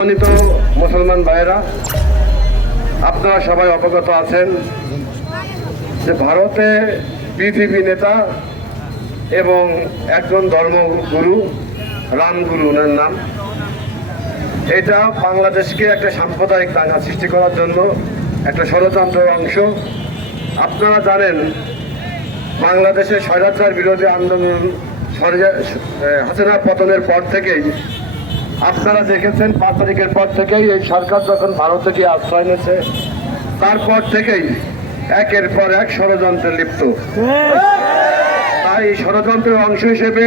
সম্মানিত মুসলমান ভাইয়েরা, আপনারা সবাই অবগত আছেন যে ভারতে পৃথিবী নেতা এবং একজন ধর্মগুরু রামগুরু ওনার নাম, এটা বাংলাদেশকে একটা সাম্প্রদায়িক দাঙ্গা সৃষ্টি করার জন্য একটা ষড়যন্ত্রের অংশ। আপনারা জানেন বাংলাদেশে স্বৈরাচার বিরোধী আন্দোলন হাসিনা পতনের পর থেকেই আপনারা দেখেছেন 5 তারিখের পর থেকেই এই সরকার যখন ভারত থেকে আশ্রয় নিয়েছে তারপর থেকেই একের পর এক ষড়যন্ত্রে লিপ্ত। তাই ষড়যন্ত্রের অংশ হিসেবে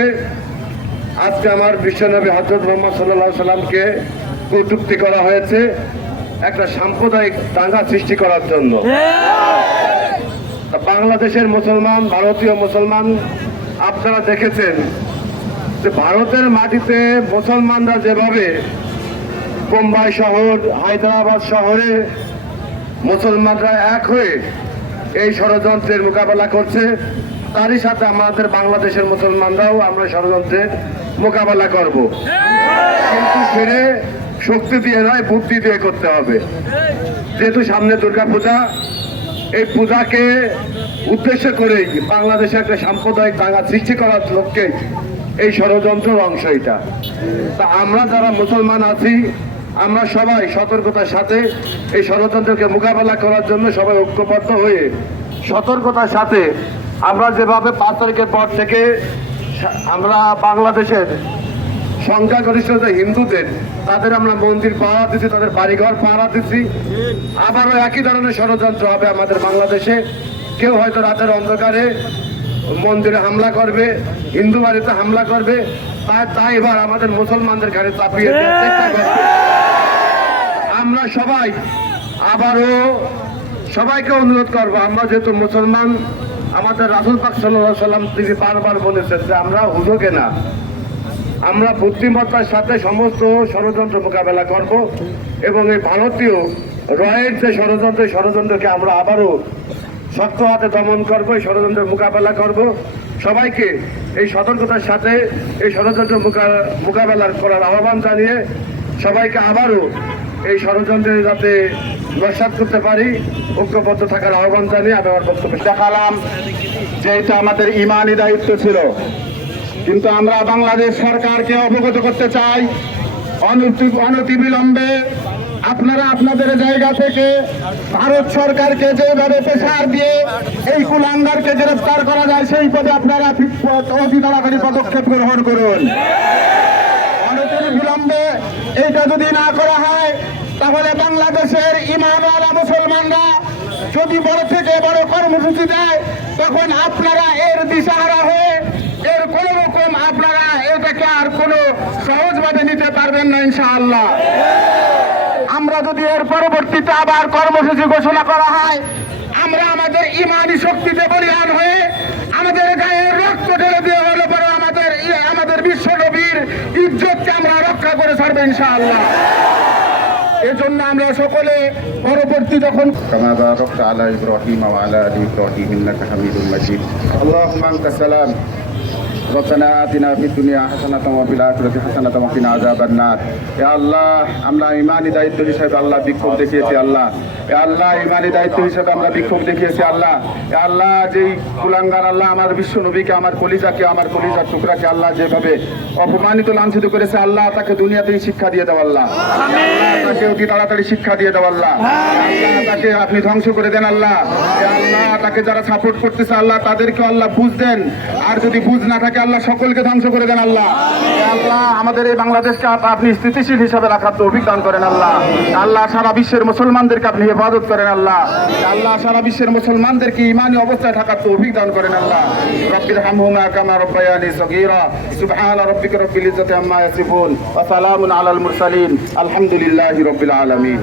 আজকে আমার বিশ্বনবী হযরত মুহাম্মদ সাল্লাল্লাহু আলাইহি সাল্লামকে কটূক্তি করা হয়েছে একটা সাম্প্রদায়িক দাঙ্গা সৃষ্টি করার জন্য। বাংলাদেশের মুসলমান, ভারতীয় মুসলমান, আপনারা দেখেছেন যে ভারতের মাটিতে মুসলমানরা যেভাবে বোম্বাই শহর, হায়দ্রাবাদ শহরে মুসলমানরা এক হয়ে এই ষড়যন্ত্রের মোকাবেলা করছে, তারই সাথে আমাদের বাংলাদেশের মুসলমানরাও আমরা ষড়যন্ত্রের মোকাবেলা করব, কিন্তু ফিরে শক্তি দিয়ে নয়, বুদ্ধি দিয়ে করতে হবে। যেহেতু সামনে দুর্গা পূজা, এই পূজাকে উদ্দেশ্য করেই বাংলাদেশে একটা সাম্প্রদায়িক দাঙ্গা সৃষ্টি করার লক্ষ্যে এই ষড়যন্ত্রের অংশ এটা। তা আমরা যারা মুসলমান আছি, আমরা সবাই সতর্কতার সাথে এই ষড়যন্ত্রকে মোকাবেলা করার জন্য সবাই ঐক্যবদ্ধ হয়ে সতর্কতার সাথে আমরা যেভাবে 5 তারিখের পর থেকে আমরা বাংলাদেশের সংখ্যাগরিষ্ঠ যে হিন্দুদের, তাদের আমরা মন্দির পাহারা দিচ্ছি, তাদের বাড়িঘর পাহারা দিচ্ছি, আবারও একই ধরনের ষড়যন্ত্র হবে আমাদের বাংলাদেশে। কেউ হয়তো রাতের অন্ধকারে মন্দিরে হামলা করবে, হিন্দু বাড়িতে হামলা করবে, তাই এবার আমাদের মুসলমানদের ঘাড়ে চাপিয়ে দেওয়ার চেষ্টা করবে। আমরা সবাই আবারও সবাইকে অনুরোধ করবো, আমরা যেহেতু মুসলমান, আমাদের রাসূল পাক সাল্লাল্লাহু আলাইহি সাল্লাম তিনি বারবার বলেছেন যে আমরা হুজুগে না, আমরা বুদ্ধিমত্তার সাথে সমস্ত ষড়যন্ত্র মোকাবেলা করব এবং এই ভারতীয় রয়ের যে ষড়যন্ত্রকে আমরা আবারও শক্ত হাতে দমন করবো, এই ষড়যন্ত্রের মোকাবেলা করব। সবাইকে এই সতর্কতার সাথে এই ষড়যন্ত্র মোকাবেলা করার আহ্বান জানিয়ে সবাইকে আবারও এই ষড়যন্ত্রে যাতে নস্যাৎ করতে পারি ঐক্যবদ্ধ থাকার আহ্বান জানিয়ে আমি আমার বক্তব্য দেখালাম যে এটা আমাদের ইমানি দায়িত্ব ছিল, কিন্তু আমরা বাংলাদেশ সরকারকে অবগত করতে চাই অনতিবিলম্বে আপনারা আপনাদের জায়গা থেকে ভারত সরকারকে যেভাবে প্রেসার দিয়ে এই কুলাঙ্গারকে গ্রেফতার করা যায় সেই পদে আপনারা অতি তাড়াতাড়ি পদক্ষেপ গ্রহণ করুন। অনতিবিলম্বে এইটা যদি না করা হয় তাহলে বাংলাদেশের ইমানওয়ালা মুসলমানরা যদি বড় থেকে বড় কর্মসূচি দেয়, তখন আপনারা এর দিশাহারা হয়ে এর কোন রকম আপনারা এটাকে আর কোনো সহজভাবে নিতে পারবেন না ইনশাআল্লাহ। আমরা যদি এর পরবর্তীতে আবার কর্মসূচি ঘোষণা করা হয়, আমরা আমাদের ইমানি শক্তিতে বলিয়ান হয়ে আমাদের গায়ে রক্ত ঢেলে দিয়ে হলে পরে আমাদের বিশ্ব নবীর ইজ্জতকে আমরা রক্ষা করে ছাড়বো ইনশাআল্লাহ। এজন্য আমরা সকলে পরবর্তী যখন কামা বারাকতা আলা ইব্রাহিম ওয়া আলা আলি ইব্রাহিম ইন্নাকা হামিদুম মাজিদ। আল্লাহুম্মা আনতা সালাম রব্বানা আতিনা ফিদ দুনিয়া হাসানাতাও ওয়া ফিল আখিরাতি হাসানাতাও ওয়া কিনা আযাবান নার। ইয়া আল্লাহ, আমরা ইমানি দায়িত্ব হিসেবে আল্লাহ বিক্ষোভ দেখিয়েছি আল্লাহ। ইয়া আল্লাহ, ইমানি দায়িত্ব হিসেবে আমরা বিক্ষোভ দেখিয়েছি আল্লাহ। ইয়া আল্লাহ, যেই কুলাঙ্গার আল্লাহ আমার বিশ্ব নবীকে, আমার কলিজাকে, আমার কলিজার টুকরাকে আল্লাহ যেভাবে অপমানিত লাঞ্ছিত করেছে আল্লাহ, তাকে দুনিয়াতেই শিক্ষা দিয়ে দাও আল্লাহ। তাকে অতি তাড়াতাড়ি শিক্ষা দিয়ে দাও আল্লাহ। তাকে আপনি ধ্বংস করে দেন আল্লাহ। ইয়া আল্লাহ, তাকে যারা সাপোর্ট করতেছে আল্লাহ, তাদেরকে আল্লাহ বুঝ দেন, আর যদি বুঝ না থাকে আল্লাহ সকলকে ধ্বংস করে দেন আল্লাহ। আল্লাহ, আমাদের এই বাংলাদেশকে আপনি স্থিতিশীল হিসাবে রাখার তৌফিক দান করেন আল্লাহ। আল্লাহ, সারা বিশ্বের মুসলমানদেরকে আপনি হেফাজত করেন আল্লাহ। আল্লাহ, সারা বিশ্বের মুসলমানদেরকে ঈমানী অবস্থায় থাকার তৌফিক দান করেন আল্লাহ। রব্বিরহামহুমা কামা রাব্বায়ানি সগীরা। সুবহানা রাব্বিকা রাব্বিল ইজ্জাতি আম্মা ইয়াসিফুন ওয়া সালামুন আলাল মুরসালিন। আলহামদুলিল্লাহি রাব্বিল আলামিন।